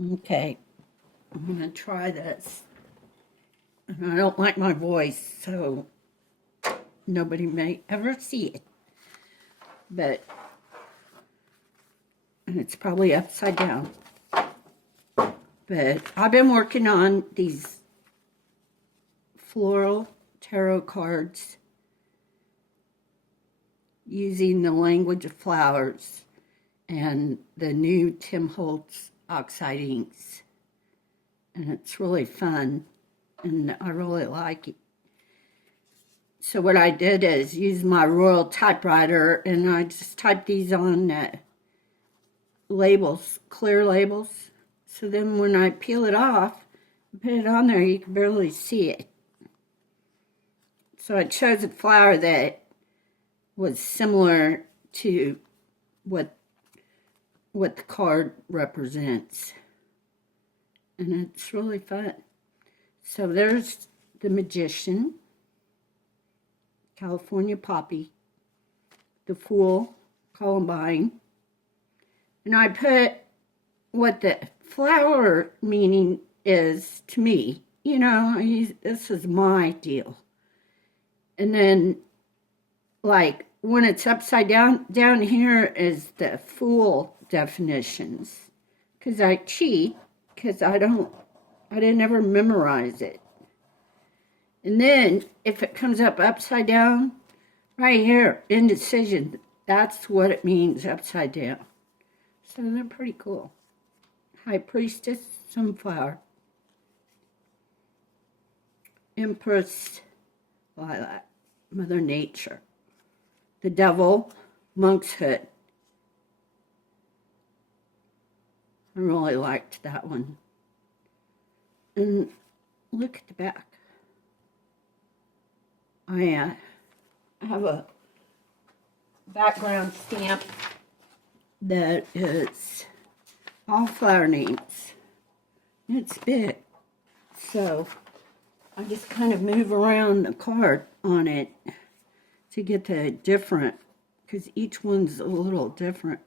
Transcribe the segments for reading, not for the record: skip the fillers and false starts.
Okay, I'm gonna try this. And I don't like my voice, so nobody may ever see it. But, and it's probably upside down. But I've been working on these floral tarot cards using the language of flowers and the new Tim Holtz Oxide inks. And it's really fun, and I really like it. So what I did is use my Royal typewriter, and I just typed these on labels, clear labels. So then when I peel it off, put it on there, you can barely see it. So I chose a flower that was similar to what the card represents. And it's really fun. So there's the Magician, California Poppy, the Fool, Columbine. And I put what the flower meaning is to me. You know, this is my deal. And then, like, when it's upside down, down here is the Fool definitions. Because I cheat, because I didn't ever memorize it. And then, if it comes up upside down, right here, indecision, that's what it means, upside down. So they're pretty cool. High Priestess, Sunflower. Empress, Lilac, Mother Nature. The Devil, Monk's Hood. I really liked that one. And look at the back. I have a background stamp that is all flower names. It's big, so I just kind of move around the card on it to get the different, because each one's a little different.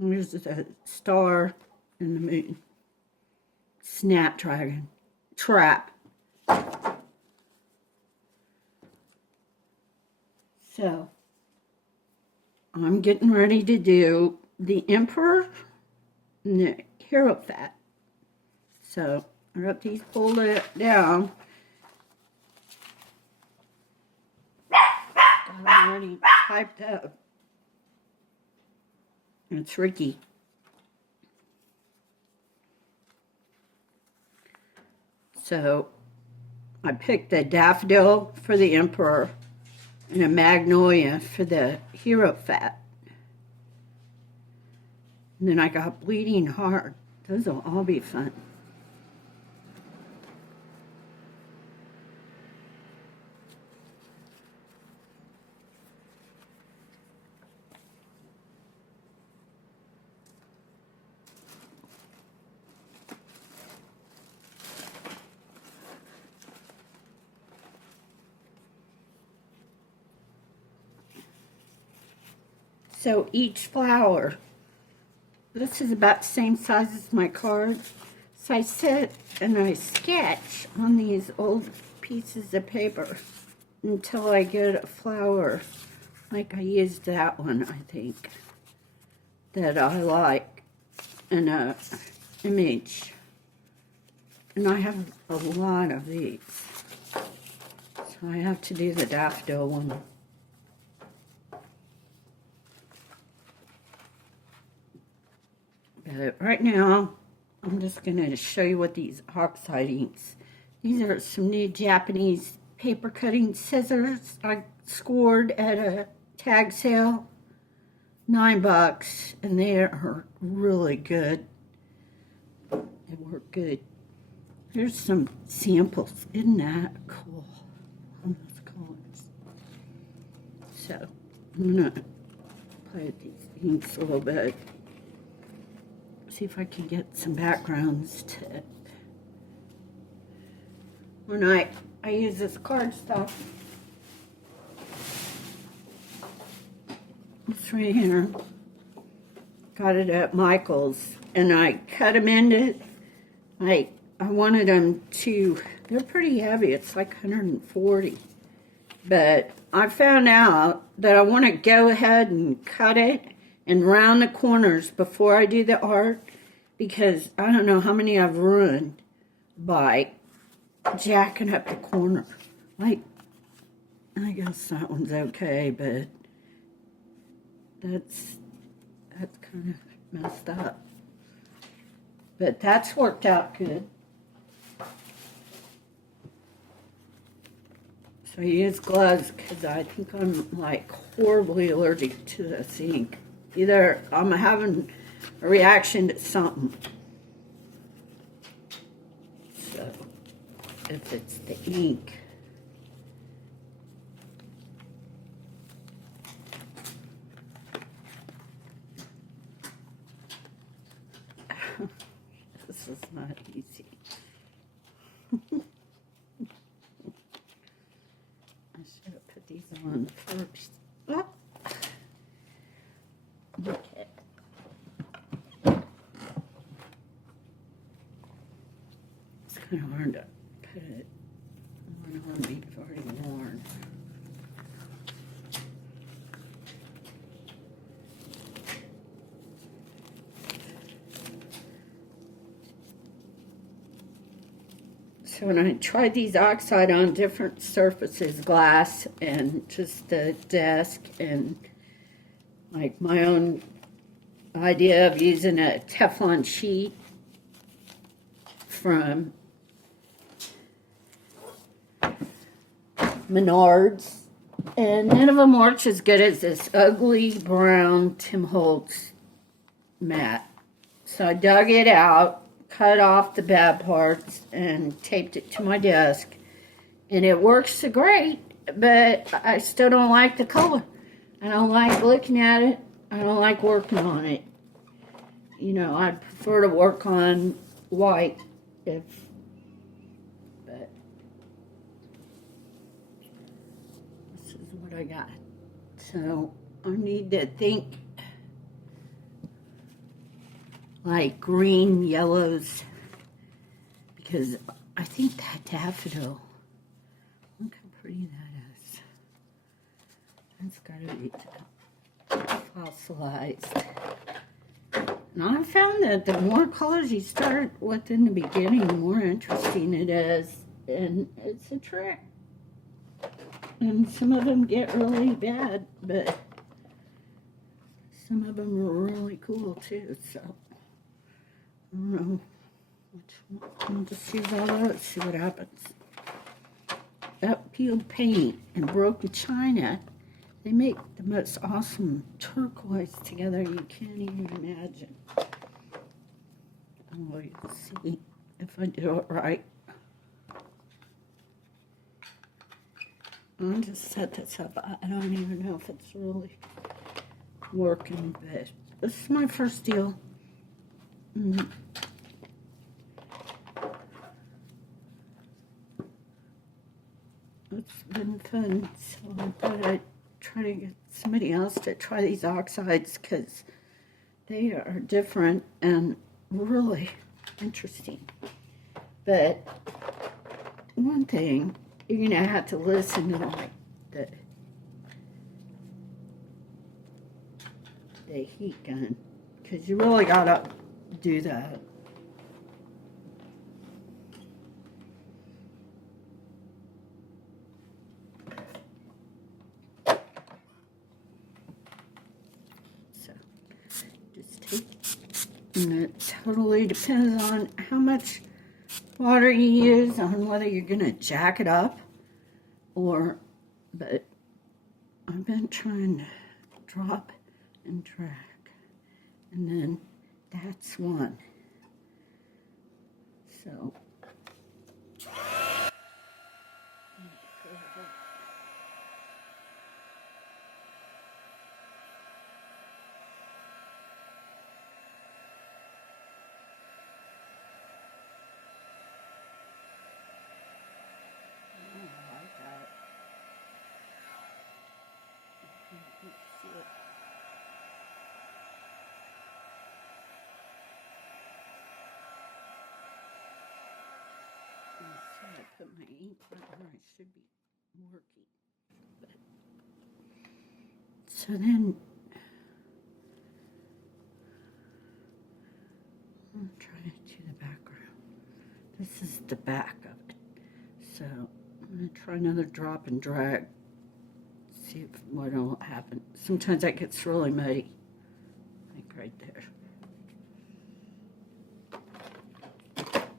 There's a star and the moon. Snapdragon. Trap. So, I'm getting ready to do the Emperor and the Hierophant. So, I got these pulled down. Got them already typed up. It's Ricky. So, I picked a daffodil for the Emperor and a magnolia for the Hierophant. And then I got Bleeding Heart. Those will all be fun. So each flower, this is about the same size as my card. So I sit and I sketch on these old pieces of paper until I get a flower. Like I used that one, I think, that I like in a image. And I have a lot of these. So I have to do the daffodil one. But right now, I'm just going to show you what these Oxide inks. These are some new Japanese paper cutting scissors I scored at a tag sale. $9, and they are really good. They work good. Here's some samples. Isn't that cool? On those colors. So, I'm going to play with these inks a little bit. See if I can get some backgrounds to it. When I use this card stuff, It's right here. Got it at Michael's, and I cut them into, like, I wanted them to, they're pretty heavy. It's like 140. But I found out that I want to go ahead and cut it and round the corners before I do the art, because I don't know how many I've ruined by jacking up the corner. Like, I guess that one's okay, but that's kind of messed up. But that's worked out good. So I use gloves because I think I'm like horribly allergic to this ink. Either I'm having a reaction to something. So if it's the ink. This is not easy. I should have put these on first. Oh. Okay. It's kind of hard to put it on me. I've already worn. So when I tried these Oxide on different surfaces, glass and just the desk, and like my own idea of using a Teflon sheet from Menards, and none of them worked as good as this ugly brown Tim Holtz mat. So I dug it out, cut off the bad parts, and taped it to my desk. And it works great, but I still don't like the color. I don't like looking at it. I don't like working on it. You know, I'd prefer to work on white but this is what I got. So I need to think like green, yellows, because I think that daffodil, look how pretty that is. That's gotta be fossilized. And I found that the more colors you start with in the beginning, the more interesting it is. And it's a trick. And some of them get really bad, but some of them are really cool too. So, I don't know which one. I'll just use all those, see what happens. That peeled paint and broken china, they make the most awesome turquoise together you can't even imagine. Oh, you'll see if I do it right. I'll just set this up. I don't even know if it's really working, but this is my first deal. It's been fun, so I thought I'd try to get somebody else to try these oxides because they are different and really interesting. But one thing, you're gonna have to listen to like the heat gun, because you really gotta do that. So just take, and it totally depends on how much water you use, on whether you're gonna jack it up or, but I've been trying to drop and drag, and then that's one. So see it. my ink right where I should be working. But, so then, I'm trying to do the background. This is the back of it. So I'm going to try another drop and drag. See if what will happen. Sometimes that gets really muddy. Like right there.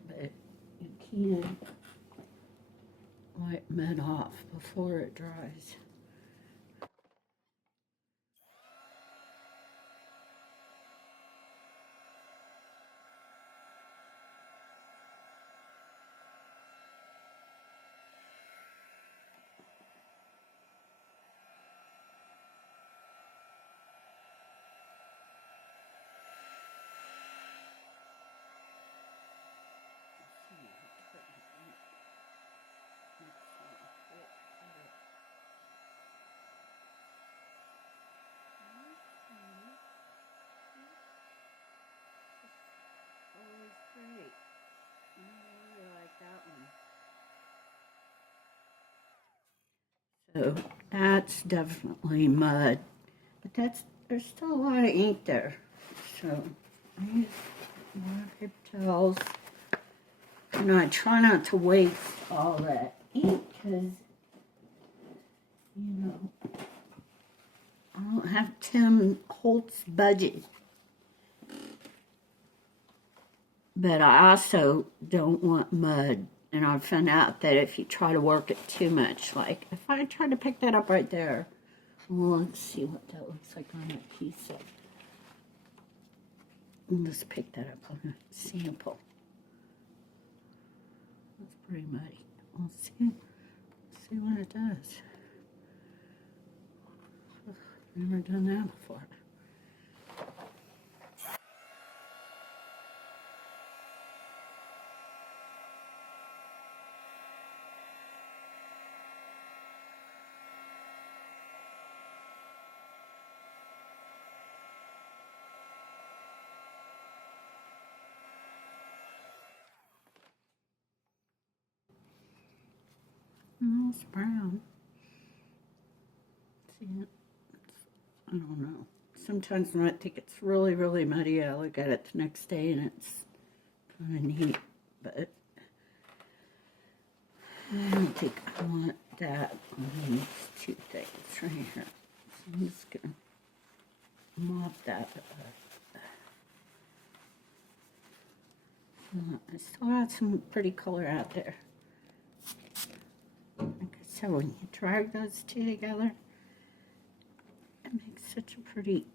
But you can wipe mud off before it dries. Always great. I really like that one. So that's definitely mud, but there's still a lot of ink there. So I use more paper towels, and I try not to waste all that ink because I don't have Tim Holt's budget. But I also don't want mud. And I found out that if you try to work it too much, like if I try to pick that up right there, well, let's see what that looks like on that piece. I'll just pick that up on a sample. That's pretty muddy. We'll see what it does. Never done that before. Oh, it's brown. See it? I don't know. Sometimes when I think it's really, really muddy, I look at it the next day and it's kind of neat. But I don't think I want that on these two things right here. So I'm just going to mop that up. I still got some pretty color out there. Like I said, when you drag those two together, it makes such a pretty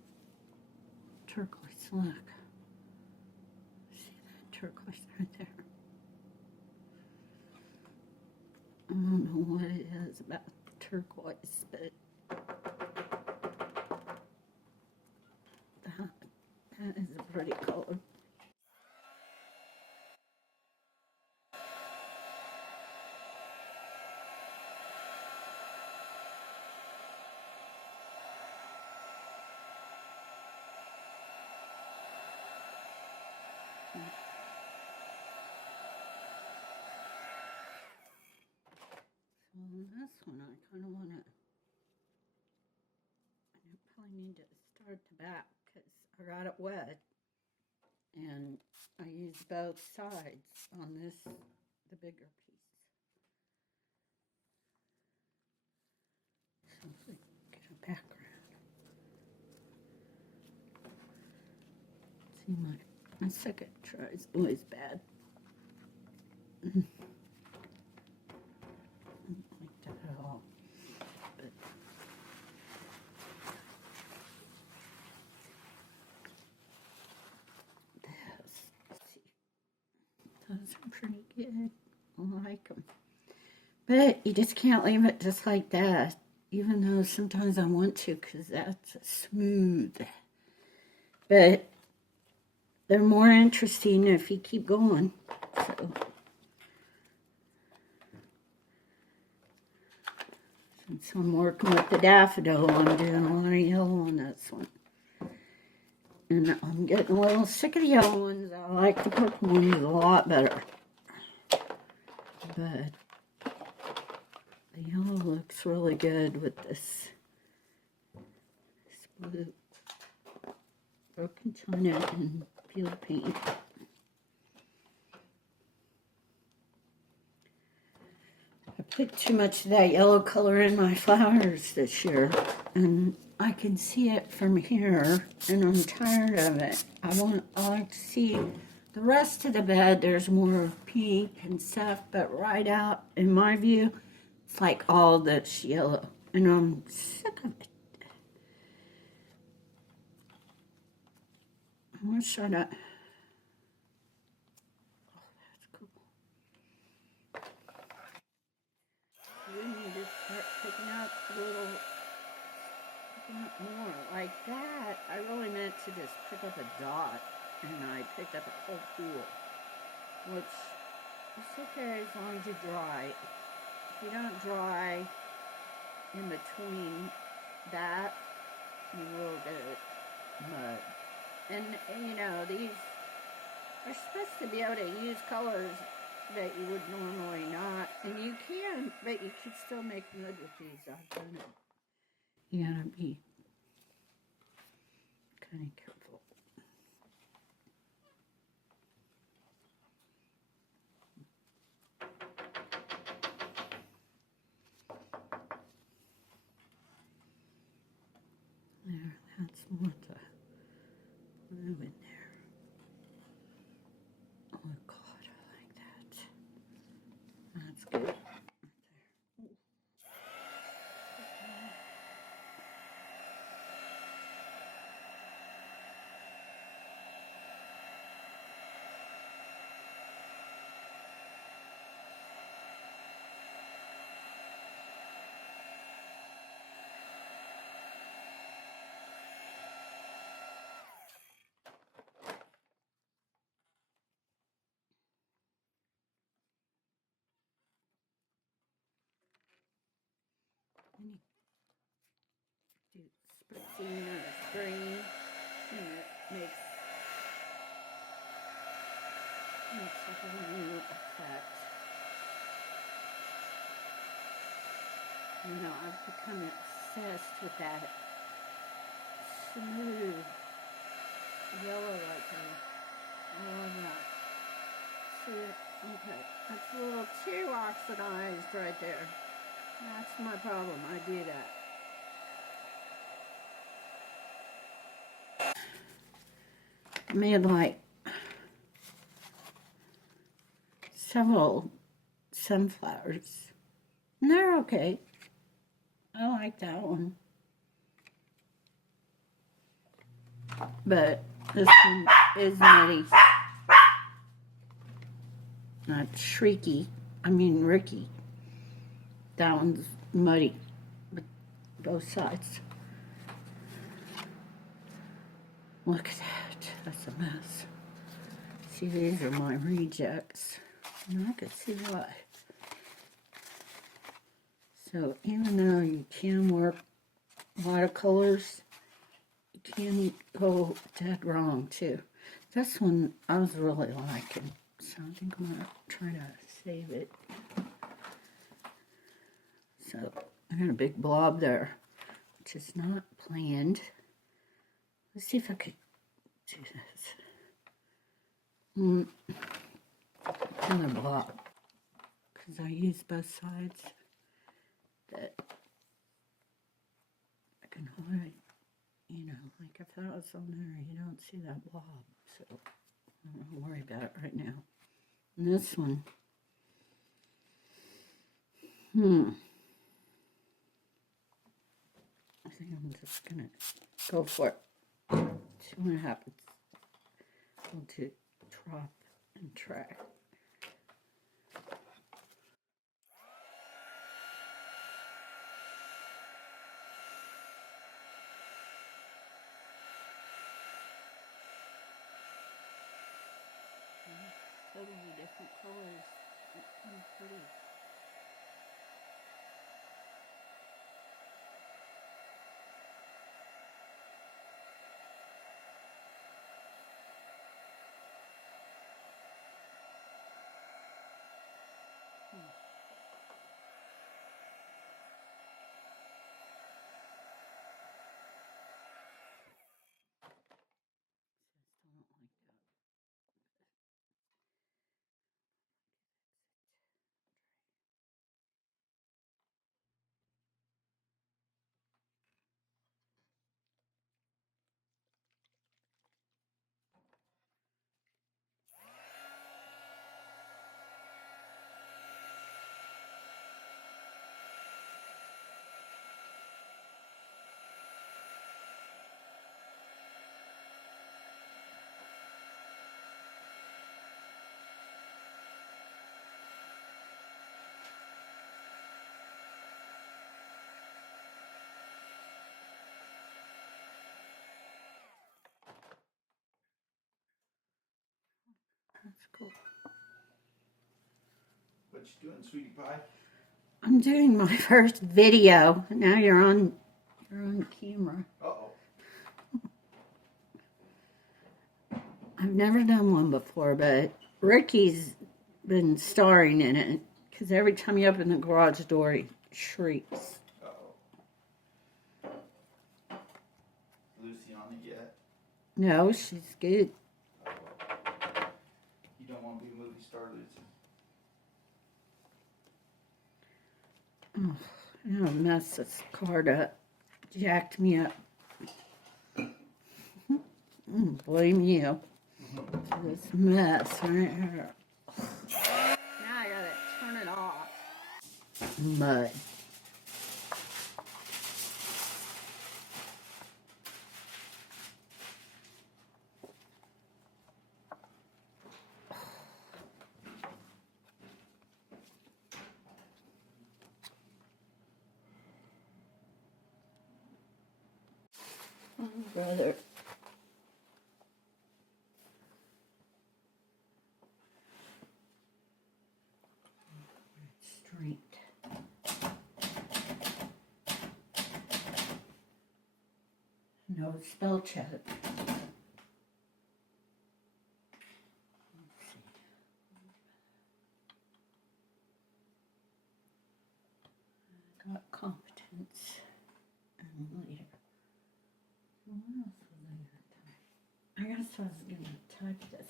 turquoise look. See that turquoise right there? I don't know what it is about turquoise, but that is a pretty color. So this one, I kind of want to, I probably need to start the back because I got it wet. And I used both sides on this, the bigger piece. So if I get a background. See, my second try is always bad. I don't like that at all. But this, let's see. Those are pretty good. I like them. But you just can't leave it just like that. Even though sometimes I want to because that's smooth. But they're more interesting if you keep going. So, since I'm working with the daffodil, I'm doing a lot of yellow on this one. And I'm getting a little sick of the yellow ones. I like the purple ones a lot better. But The yellow looks really good with this blue broken china and peeled paint. I put too much of that yellow color in my flowers this year, and I can see it from here, and I'm tired of it. I like to see the rest of the bed. There's more pink and stuff, but right out in my view, it's like all this yellow, and I'm sick of it. I'm gonna show that. Oh, that's cool. We need to start picking up more like that. I really meant to just pick up a dot, and I picked up a whole pool, which is okay as long as you dry. If you don't dry in between that, you will get mud. And you know, these are supposed to be able to use colors that you would normally not, and you can, but you can still make mud with these. I've done it. You gotta be kind of careful. There, that's more the blue in there. Oh God, I like that. That's good. Right there. Then you do spritzing or spraying, and it makes a whole new effect. You know, I've become obsessed with that smooth yellow right there. I love that. See, okay, that's a little too oxidized right there. That's my problem. I do that. I made like several sunflowers, and they're okay. I like that one. But this one is nutty. Not shrieky. I mean Ricky. That one's muddy. But both sides. Look at that. That's a mess. See, these are my rejects. And I could see why. So even though you can work watercolors, you can go dead wrong too. This one I was really liking, so I think I'm gonna try to save it. So I got a big blob there, which is not planned. Let's see if I could do this. Another blob, because I use both sides. That I can hide. You know, like if that was on there, you don't see that blob. So I don't worry about it right now. And this one, I think I'm just gonna go for it. See what happens. Go to drop and track. Totally different colors. It's pretty. What you doing, sweetie pie? I'm doing my first video. Now you're on camera. Uh-oh. I've never done one before, but Ricky's been starring in it because every time you open the garage door, he shrieks. Uh-oh. Lucy on it yet? No, she's good. Oh, you don't want to be a movie star, Lucy? Oh, I'm gonna mess this card up. Jacked me up. Blame you for this mess right here. Now I gotta turn it off. Mud. Oh, brother. Strength. No spell check. Got competence and leader. What else was I gonna type? I guess I was gonna type this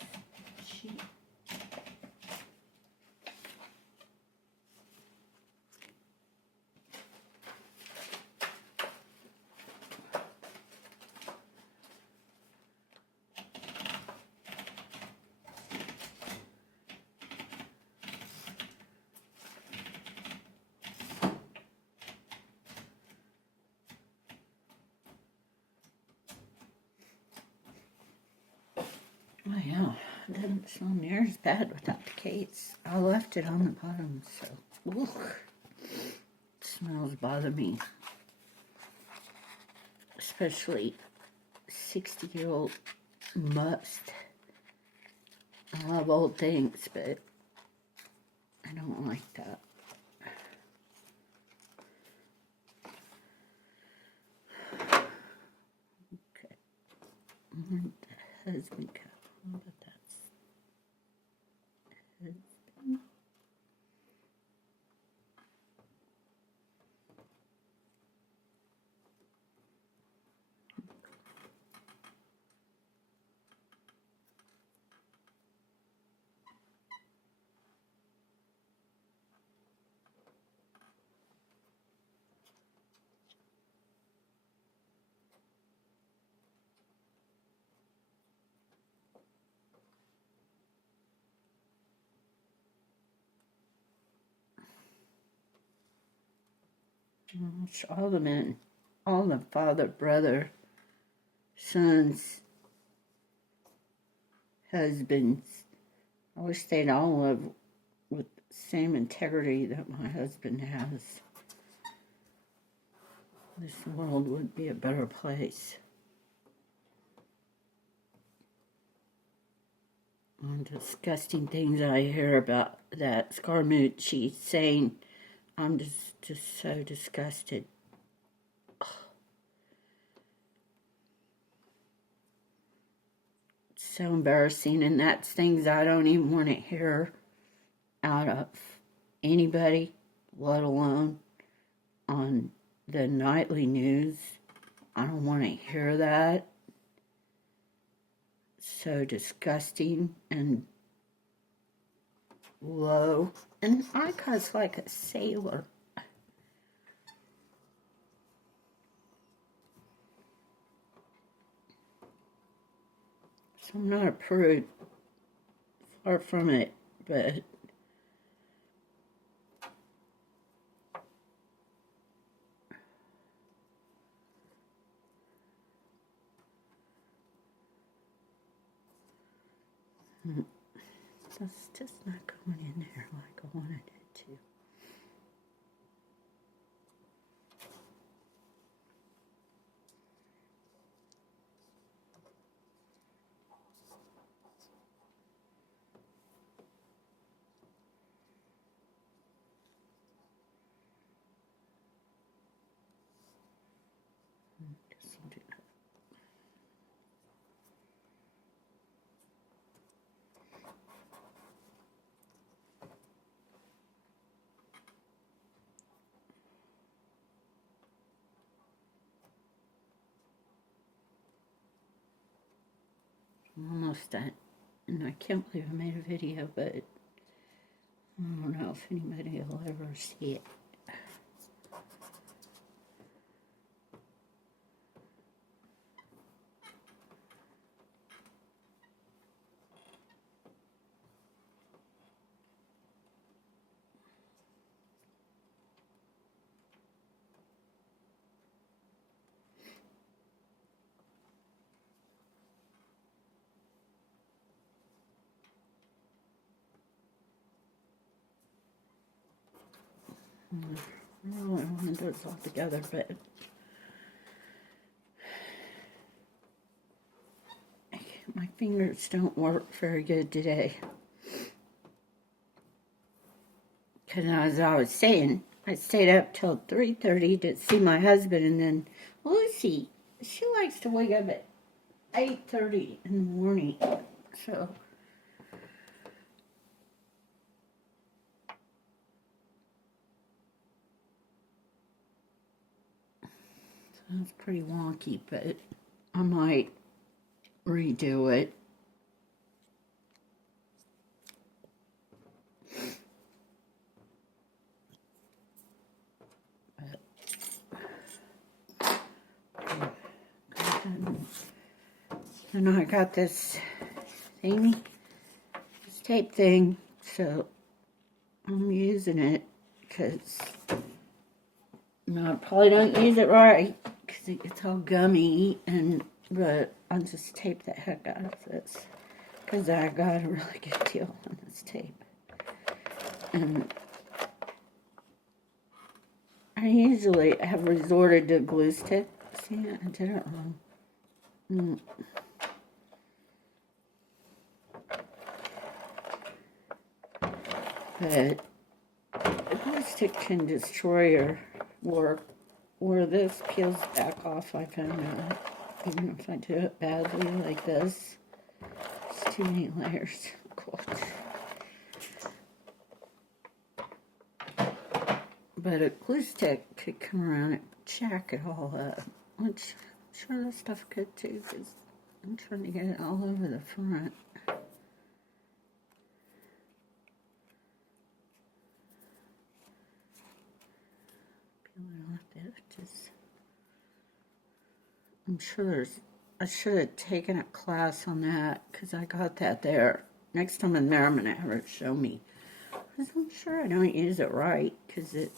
sheet. Oh yeah, it doesn't smell near as bad without the case. I left it on the bottom, so smells bother me. Especially 60-year-old must. I love old things, but I don't like that. Okay. And the husband cup. What about that's husband? It's all the men, all the father, brother, sons, husbands. I wish they'd all live with the same integrity that my husband has. This world would be a better place. And disgusting things I hear about that Scaramucci saying, I'm just so disgusted. It's so embarrassing, and that's things I don't even want to hear out of anybody, let alone on the nightly news. I don't want to hear that. So disgusting and low. And I cuss like a sailor. So I'm not a prude. Far from it, but it's just not going in there like I wanted it to. almost done. And I can't believe I made a video, but I don't know if anybody will ever see it. I don't want to do this all together, but my fingers don't work very good today. Because as I was saying, I stayed up till 3:30 to see my husband, and then Lucy, she likes to wake up at 8:30 in the morning, so that's pretty wonky, but I might redo it. And I got this thingy, this tape thing, so I'm using it because I probably don't use it right because it gets all gummy, but I'll just tape the heck out of this because I got a really good deal on this tape. And I usually have resorted to glue stick. See, I did it wrong. But the glue stick can destroy your work, where this peels back off. I found out, even if I do it badly like this, it's too many layers. Cool. But a glue stick could come around and jack it all up, which I'm sure this stuff could too, because I'm trying to get it all over the front. I'm sure I should have taken a class on that because I got that there. Next time I'm there, I'm going to have her show me. Because I'm sure I don't use it right because it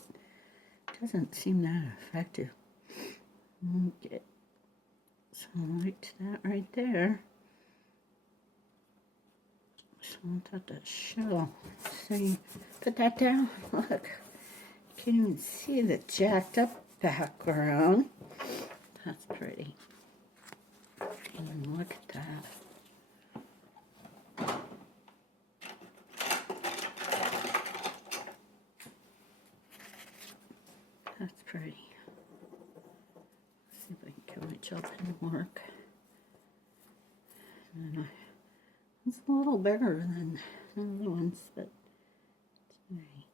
doesn't seem that effective. Okay. So I'll write that right there. So I want that to show. See, put that down. Look. Can't even see the jacked up background. That's pretty. And look at that. That's pretty. Let's see if I can get my job in work. And it's a little bigger than the other ones, but it's very.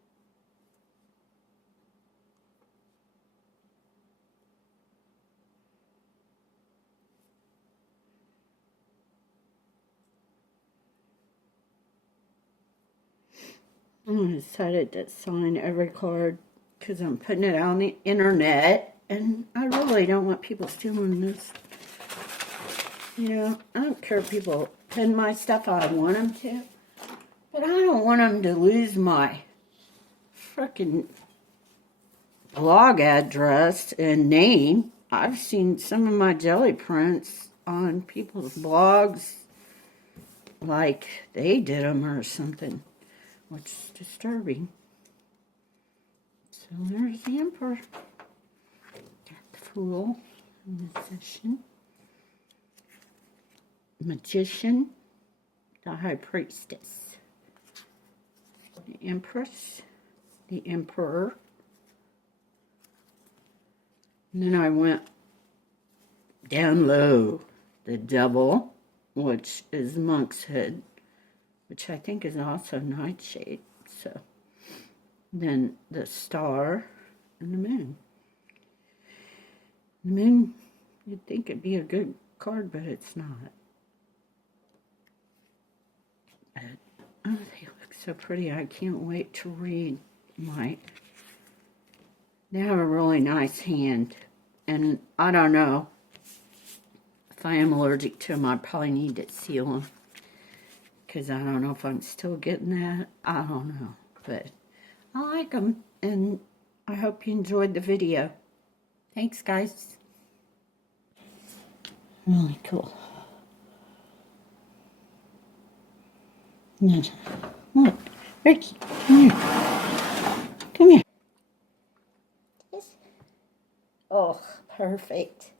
I decided to sign every card because I'm putting it on the internet, and I really don't want people stealing this. You know, I don't care if people pin my stuff. I want them to, but I don't want them to lose my frickin' blog address and name. I've seen some of my jelly prints on people's blogs like they did them or something, which is disturbing. So there's the Emperor. Got the Fool, Magician, the High Priestess, the Empress, the Emperor. And then I went down low, the Devil, which is Monk's Head, which I think is also Nightshade. So then the Star and the Moon. The Moon, you'd think it'd be a good card, but it's not. Oh, they look so pretty. I can't wait to read my... They have a really nice hand. And I don't know. If I am allergic to them, I probably need to seal them. Because I don't know if I'm still getting that. I don't know. But I like them. And I hope you enjoyed the video. Thanks, guys. Really cool. Look, Ricky, come here. Come here. Yes. Oh, perfect.